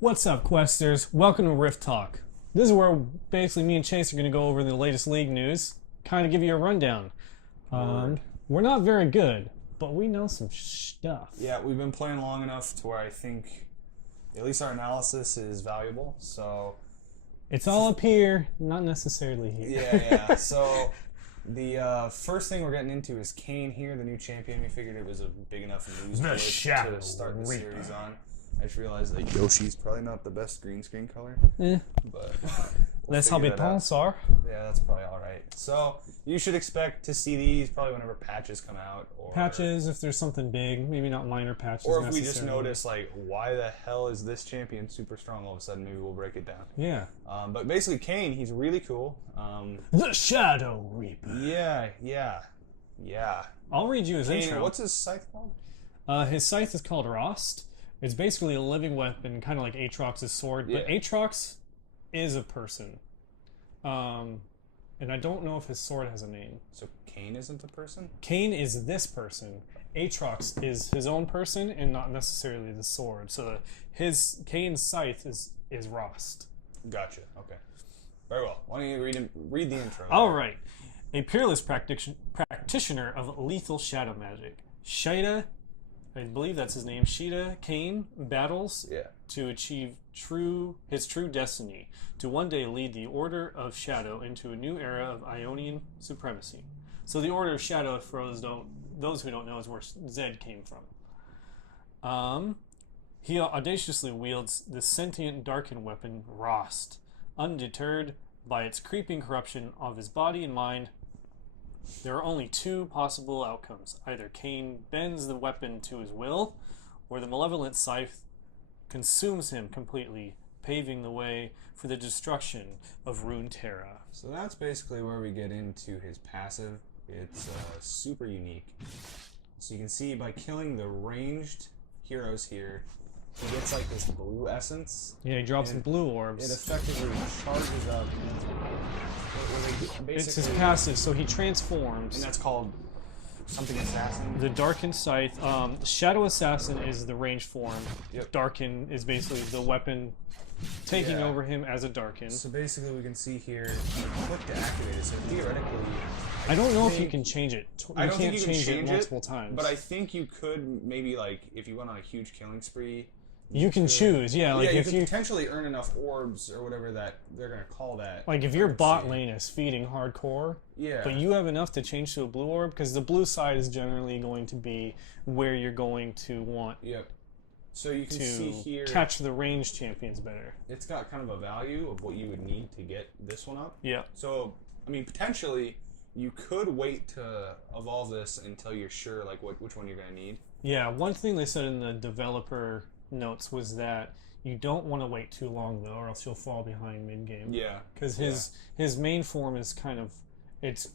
What's up, Questers? Welcome to Rift Talk. This is where basically me and Chase are going to go over the latest league news, kind of give you a rundown. We're not very good, but we know some stuff. Yeah, we've been playing long enough to where I think at least our analysis is valuable, so... It's all up here, not necessarily here. Yeah. So the first thing we're getting into is Kayn here, the new champion. We figured it was a big enough news to start the series on. I just realized that Yoshi's probably not the best green screen color. But that's how big pawns are. Yeah, that's probably alright. So you should expect to see these probably whenever patches come out. Or patches, if there's something big, maybe not minor patches. Or if we just notice, like, why the hell is this champion super strong all of a sudden, maybe we'll break it down. Yeah. But basically, Kayn, he's really cool. The Shadow Reaper. Yeah. I'll read you his intro. What's his scythe called? His scythe is called Rost. It's basically a living weapon, kind of like Aatrox's sword, but Aatrox is a person. And I don't know if his sword has a name. So Kayn isn't a person? Kayn is this person. Aatrox is his own person and not necessarily the sword. So Kayn's scythe is Rost. Gotcha. Okay. Very well. Why don't you read the intro? All right. A peerless practitioner of lethal shadow magic. Shida, I believe that's his name, Shida Kayn battles to achieve his true destiny, to one day lead the Order of Shadow into a new era of Ionian supremacy. So the Order of Shadow, for those who don't know, is where Zed came from. He audaciously wields the sentient darkened weapon, Rost. Undeterred by its creeping corruption of his body and mind, there are only two possible outcomes. Either Kayn bends the weapon to his will, or the malevolent scythe consumes him completely, paving the way for the destruction of Runeterra. So that's basically where we get into his passive. It's super unique. So you can see by killing the ranged heroes here, he gets like this blue essence. Yeah, he drops some blue orbs. It effectively charges up. It's his passive, so he transforms. And that's called something assassin? The Darken Scythe. Shadow Assassin is the ranged form. Yep. Darken is basically the weapon taking over him as a Darken. So basically we can see here, you click to activate it, so theoretically... I don't know if you can change it. I don't think you can change it multiple times. But I think you could maybe, like, if you went on a huge killing spree... You can choose, yeah. Like if you potentially earn enough orbs or whatever that they're gonna call that. Like if your bot lane is feeding hardcore, yeah, but you have enough to change to a blue orb, because the blue side is generally going to be where you're going to want. Yep. So you can see here catch the ranged champions better. It's got kind of a value of what you would need to get this one up. Yeah. So I mean, potentially you could wait to evolve this until you're sure like which one you're gonna need. Yeah. One thing they said in the developer notes was that you don't want to wait too long though, or else you'll fall behind mid game. Yeah, because his main form is kind of, it's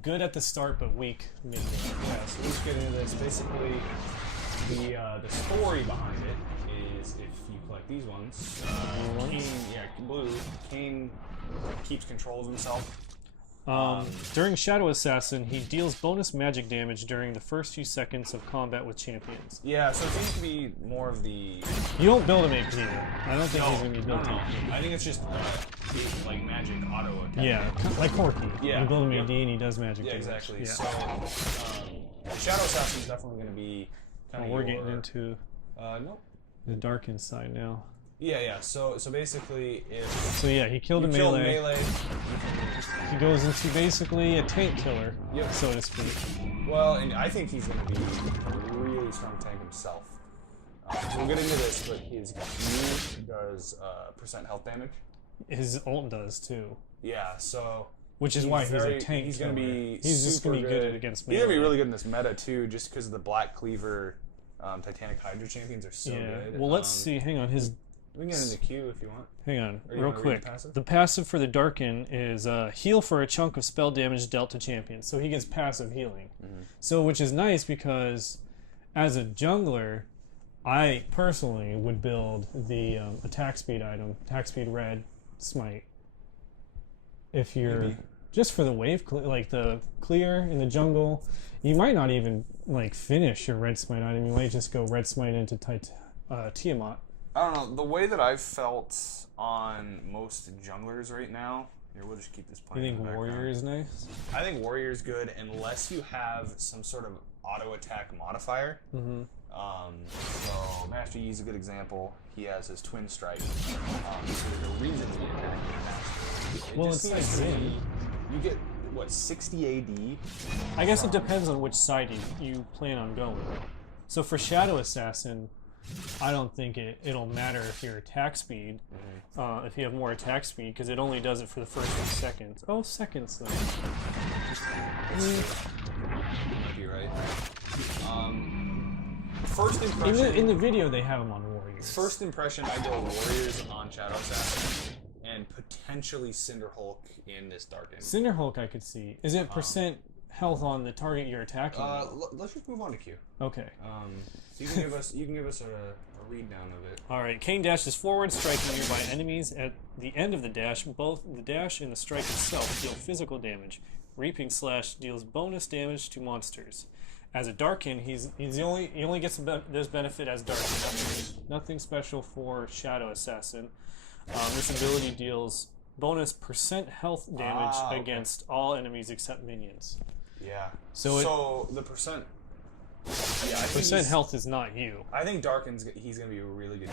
good at the start but weak mid game. Yeah, so let's get into this. Basically, the story behind it is if you collect these ones, Kayn keeps control of himself. During Shadow Assassin, he deals bonus magic damage during the first few seconds of combat with champions. Yeah, so it seems to be more of the... You don't build him AP. I don't think he's going to be built AP. I think it's just like magic auto attack. Yeah, like Corky. Yeah. You build him AD and he does magic damage. Exactly. Yeah. So, Shadow Assassin is definitely going to be kind of we're getting into nope. the dark inside now. Yeah. So basically, he killed a melee. He goes into basically a tank killer, so to speak. Well, and I think he's going to be a really strong tank himself. We'll get into this, but his Q does percent health damage. His ult does too. Yeah, so... Which is why he's a tank. He's going to be just going to be good against melee. He's going to be really good in this meta too, just because the Black Cleaver Titanic Hydra champions are so good. Well, let's see. Hang on. We can get into the queue if you want. Hang on, real quick. The passive for the Darken is heal for a chunk of spell damage dealt to champions. So he gets passive healing. So, which is nice because as a jungler, I personally would build the attack speed item, attack speed red smite. If you're just for the wave, like the clear in the jungle, you might not even like finish your red smite item. You might just go red smite into Tiamat. I don't know. The way that I've felt on most junglers right now. Here, we'll just keep this playing. You think Warrior is nice? I think Warrior is good unless you have some sort of auto attack modifier. Mm-hmm. So Master Yi is a good example. He has his twin strike. So there's a reason to attack Master. Well, it's like you get what 60 AD. I guess it depends on which side you plan on going. So for Shadow Assassin, I don't think it'll matter if your attack speed, if you have more attack speed, because it only does it for the first few seconds. Oh, seconds though. You might be right. First impression. In the video, they have them on Warriors. First impression, I go Warriors on Shadow Assassin, and potentially Cinder Hulk in this Darken. Cinder Hulk, I could see. Is it percent health on the target you're attacking? Let's just move on to Q. Okay. So you can give us a read down of it. All right. Kayn dashes forward, striking nearby enemies. At the end of the dash, both the dash and the strike itself deal physical damage. Reaping Slash deals bonus damage to monsters. As a Darkin, he only gets this benefit as Darkin. Nothing special for Shadow Assassin. This ability deals bonus percent health damage against all enemies except minions. Yeah. So the percent. Yeah, percent health is not you. I think Darkin's he's gonna be a really good.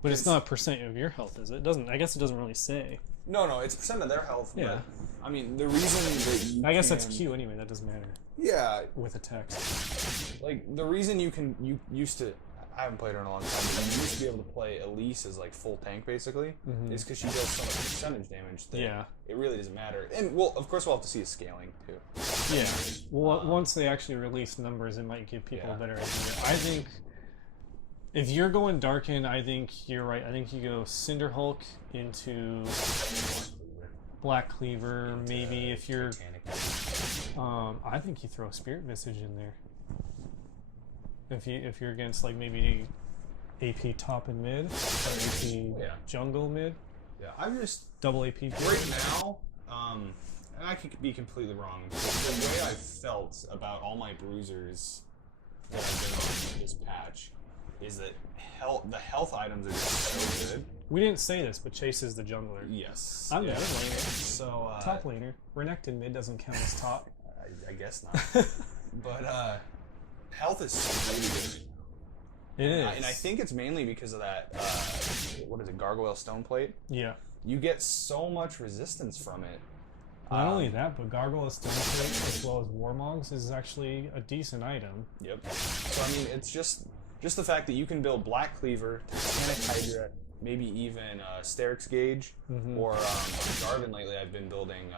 But it's not percent of your health, is it? It doesn't. I guess it doesn't really say. No, it's percent of their health. Yeah. But, I mean, the reason that you I guess that's Q anyway. That doesn't matter. Yeah. With attacks. Like the reason you used to. I haven't played her in a long time, but you used to be able to play Elise as like full tank basically, is because she does so much percentage damage that it really doesn't matter. And well, of course, we'll have to see a scaling too. Yeah. Well, once they actually release numbers, it might give people a better idea. I think if you're going Darkin, I think you're right. I think you go Cinder Hulk into Black Cleaver. Maybe if you're, I think you throw Spirit Visage in there. If you're against like maybe AP top and mid, or AP jungle mid. Yeah, I'm just double AP. Right now, and I could be completely wrong, but the way I felt about all my bruisers that I've been on this patch is that the health items are just so good. We didn't say this, but Chase is the jungler. Yes. I'm the other laner. So top laner. Renekton mid doesn't count as top. I guess not. But health is really good. It is. And I think it's mainly because of that, what is it, Gargoyle Stone Plate? Yeah. You get so much resistance from it. Not only that, but Gargoyle Stone Plate as well as Warmogs is actually a decent item. Yep. So I mean, it's just the fact that you can build Black Cleaver, Titanic Hydra, maybe even Sterix Gauge, or on Jarvan lately I've been building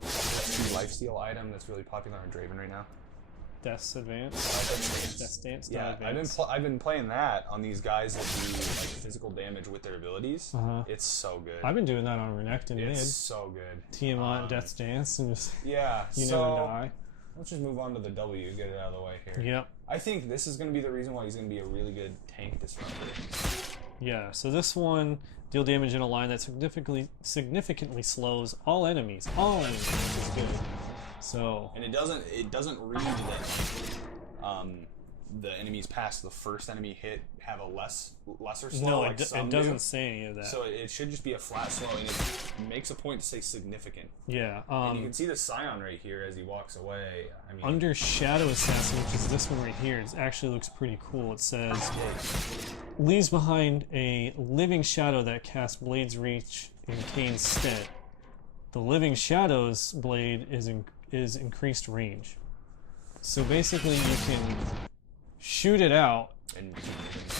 what's the lifesteal item that's really popular on Draven right now? Death's Advance. Death's Dance. Yeah, I've been playing that on these guys that do like physical damage with their abilities. It's so good. I've been doing that on Renekton mid. It's so good. Tiamat, Death's Dance, and just you never die. Let's just move on to the W, get it out of the way here. Yep. I think this is going to be the reason why he's going to be a really good tank disruptor. Yeah. So this one deal damage in a line that significantly slows all enemies. All enemies, which is good. So and it doesn't read that the enemies past the first enemy hit have a lesser slow. No, like it doesn't say any of that. So it should just be a flat slow, and it makes a point to say significant. Yeah. And you can see the Scion right here as he walks away. I mean, under Shadow Assassin, which is this one right here, it actually looks pretty cool. It says leaves behind a living shadow that casts Blade's Reach in Kayn's stead. The Living Shadow's blade is increased range. So basically you can shoot it out and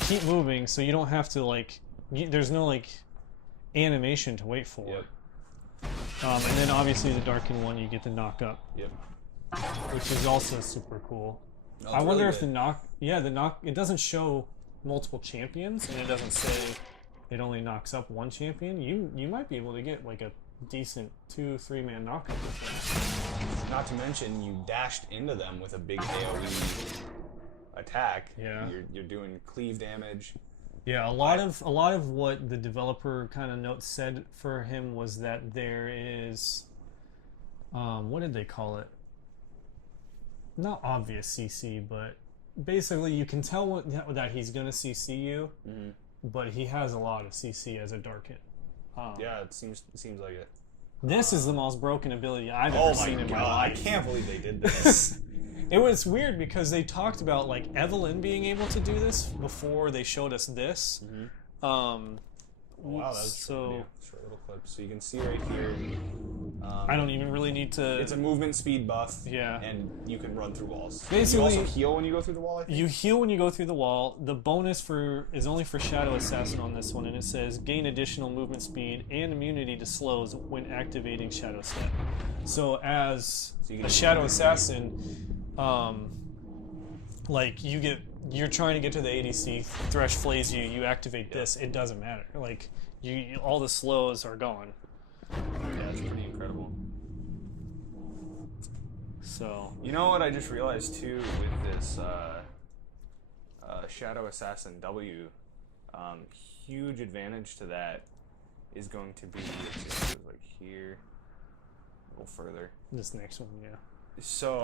keep moving, so you don't have to like there's no like animation to wait for. Yep. And then obviously the Darken one you get the knock up. Yep. Which is also super cool. Oh, I wonder really if the knock it doesn't show multiple champions, and it doesn't say it only knocks up one champion. You might be able to get like a decent 2-3 man knockup with them. Not to mention you dashed into them with a big AoE attack. Yeah. You're doing cleave damage. Yeah, a lot of what the developer kind of notes said for him was that there is what did they call it? not obvious CC, but basically you can tell that he's gonna CC you, but he has a lot of CC as a Darkin. Yeah, it seems like it. This is the most broken ability I've ever seen in my life. I can't believe they did this. It was weird because they talked about like Evelyn being able to do this before they showed us this. Wow, that was short little clip. So you can see right here. I don't even really need to. It's a movement speed buff. Yeah. And you can run through walls. Basically, you also heal when you go through the wall, I think? You heal when you go through the wall. The bonus is only for Shadow Assassin on this one, and it says gain additional movement speed and immunity to slows when activating Shadow Step. So as a Shadow Assassin, like you're trying to get to the ADC, Thresh flays you, you activate this, it doesn't matter. Like all the slows are gone. Yeah, it's pretty incredible. So you know what I just realized too with this Shadow Assassin W, huge advantage to that is going to be like here, a little further. This next one, yeah. So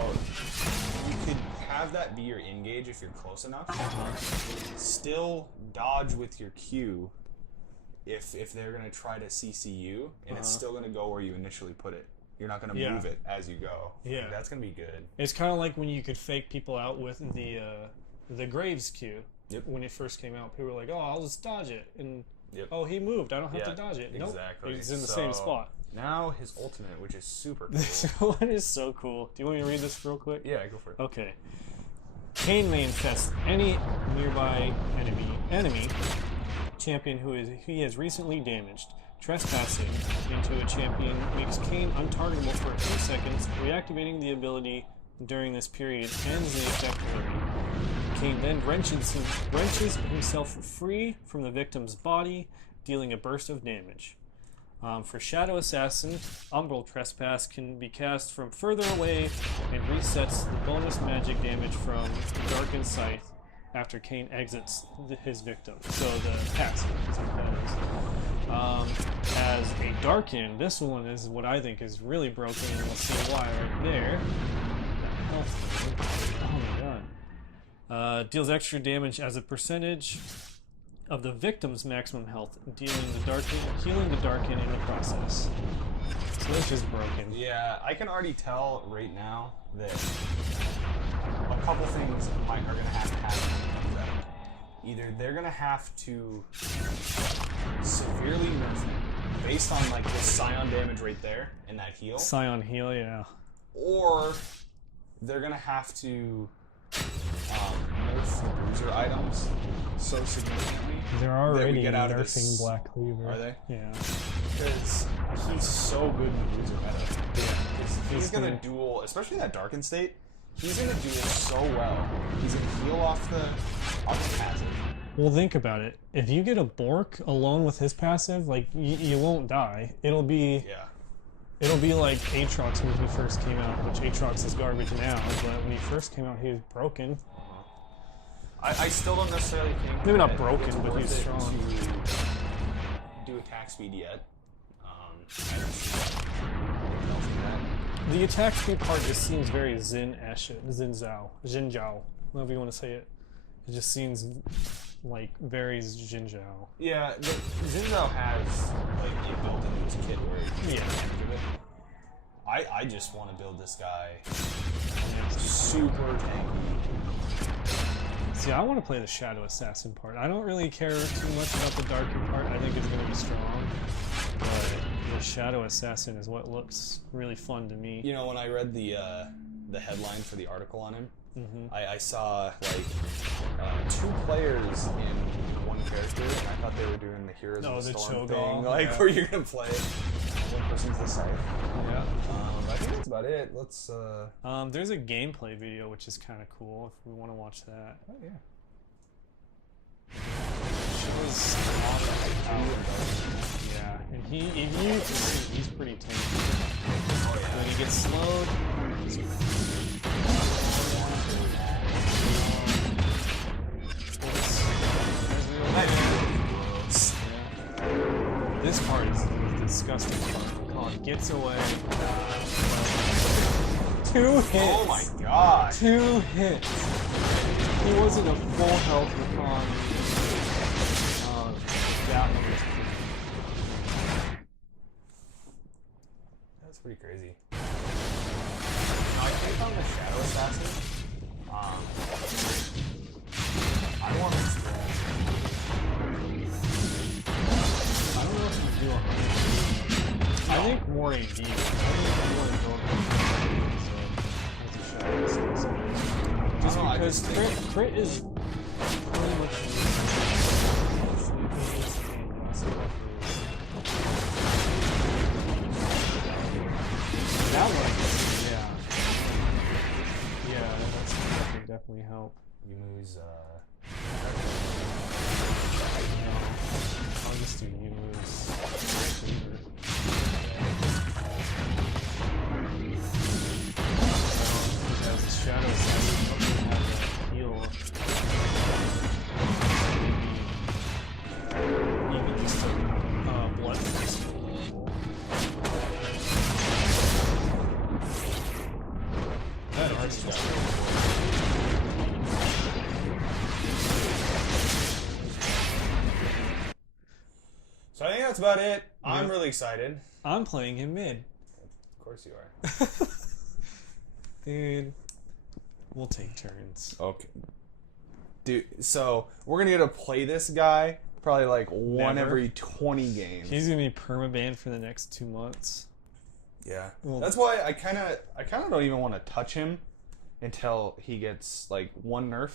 you could have that be your engage if you're close enough. Still dodge with your Q if they're gonna try to CC you, and it's still gonna go where you initially put it. You're not gonna move it as you go. Yeah, that's gonna be good. It's kind of like when you could fake people out with the Graves Q. When it first came out, people were like, "Oh, I'll just dodge it," and oh, he moved. I don't have to dodge it. Exactly. Nope, he's in the same spot. Now his ultimate, which is super cool. This one is so cool. Do you want me to read this real quick? Yeah, go for it. Okay. Kayn may infest any nearby enemy champion who he has recently damaged. Trespassing into a champion makes Kayn untargetable for 2 seconds. Reactivating the ability during this period ends the effect early. Kayn then wrenches himself free from the victim's body, dealing a burst of damage. For Shadow Assassin, Umbral Trespass can be cast from further away and resets the bonus magic damage from the Darkened Scythe after Kayn exits his victim. So the passive is what that is. As a Darken, this one is what I think is really broken, and we'll see why right there. That health. Oh my god. Deals extra damage as a percentage of the victim's maximum health, healing the Darken in the process. So it's just broken. Yeah, I can already tell right now that a couple things are going to have to happen. Either they're going to have to severely nerf it based on like this Scion damage right there and that heal. Scion heal, yeah. Or they're going to have to nerf the bruiser items so significantly. They're already nerfing Black Cleaver. Are they? Yeah. Because he's so good in the bruiser meta. Yeah. He's going to duel, especially that Darkened state, he's going to duel so well. He's going to heal off the passive. Well, think about it. If you get a Bork alone with his passive, like, you won't die. It'll be... Yeah. It'll be like Aatrox when he first came out, which Aatrox is garbage now, but when he first came out, he was broken. I still don't necessarily think maybe not broken, but he's strong. To do attack speed yet. The attack speed part just seems very Jinzhao, however you want to say it. It just seems like very Jinzhao. Yeah, Jinzhao has like it built into his kit where I just want to build this guy super tanky. See, I want to play the Shadow Assassin part. I don't really care too much about the Darken part. I think it's going to be strong. But the Shadow Assassin is what looks really fun to me. You know, when I read the headline for the article on him, I saw like 2 players in one character, and I thought they were doing the Heroes of the Storm thing, like where you're going to play one person's the Scythe. Yeah. I think that's about it. Let's. There's a gameplay video which is kind of cool if we want to watch that. Oh yeah. Shows yeah, and he's pretty tanky. Oh yeah. When he gets slowed. This part is the disgusting part. Kayn gets away. 2 hits. Oh my god. 2 hits. He wasn't a full health Rakan. That one was That's pretty crazy. Now, I think on the Shadow Assassin, I want to scroll. I don't know what to do on that. I think more AD. I think more just because crit is pretty much that one. Yeah, that can definitely help. Yumu's No, I'll just do Yumu's Cleaver. Because the Shadow Assassin doesn't have a heal. Even just a blood fist. That art's just So I think that's about it. I'm really excited. I'm playing him mid. Of course you are. Dude, we'll take turns. Okay. Dude, so we're gonna get to play this guy probably like one every 20 games. He's gonna be permabanned for the next 2 months. Yeah. That's why I kinda don't even want to touch him until he gets like one nerf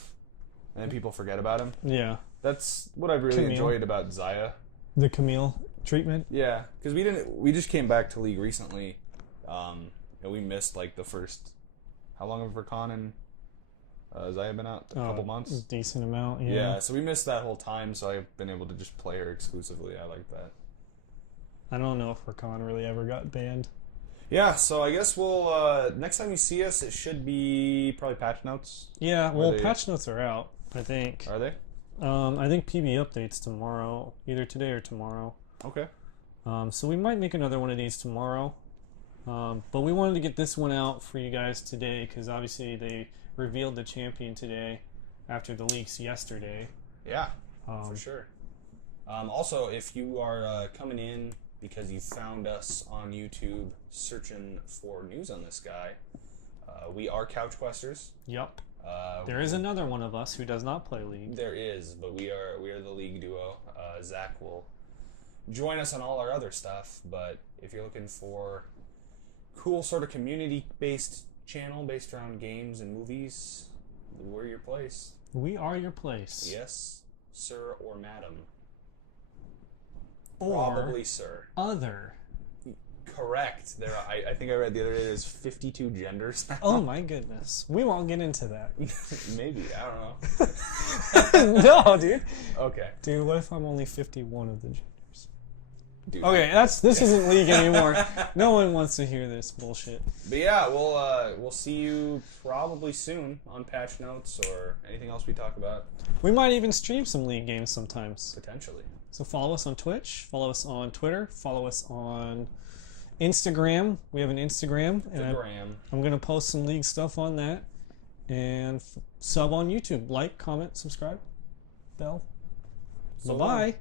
and then people forget about him. Yeah. That's what I've really enjoyed about Xayah. The Camille treatment? Yeah, because we just came back to League recently. And we missed like the first, how long have Rakan and Xayah been out? A couple months? Decent amount, yeah. Yeah, so we missed that whole time, so I've been able to just play her exclusively. I like that. I don't know if Rakan really ever got banned. Yeah, so I guess we'll, next time you see us, it should be probably patch notes. Yeah, well, patch notes are out, I think. Are they? I think PB updates tomorrow, either today or tomorrow. Okay. So we might make another one of these tomorrow. But we wanted to get this one out for you guys today because obviously they revealed the champion today after the leaks yesterday. Yeah, for sure. Also, if you are coming in because you found us on YouTube searching for news on this guy, we are Couch Questers. Yep. There is another one of us who does not play League. There is, but we are the League duo. Zach will join us on all our other stuff, but if you're looking for cool sort of community-based channel based around games and movies, we're your place. We are your place. Yes, sir or madam. Or probably sir. Other. Correct. There, I think I read the other day there's 52 genders now. Oh my goodness. We won't get into that. Maybe. I don't know. No, dude. Okay. Dude, what if I'm only 51 of the genders? Dude, okay, this isn't League anymore. No one wants to hear this bullshit. But yeah, we'll see you probably soon on patch notes or anything else we talk about. We might even stream some League games sometimes. Potentially. So follow us on Twitch, follow us on Twitter, follow us on Instagram. We have an Instagram. And I'm going to post some League stuff on that. And sub on YouTube. Like, comment, subscribe. Bell. So Bye-bye.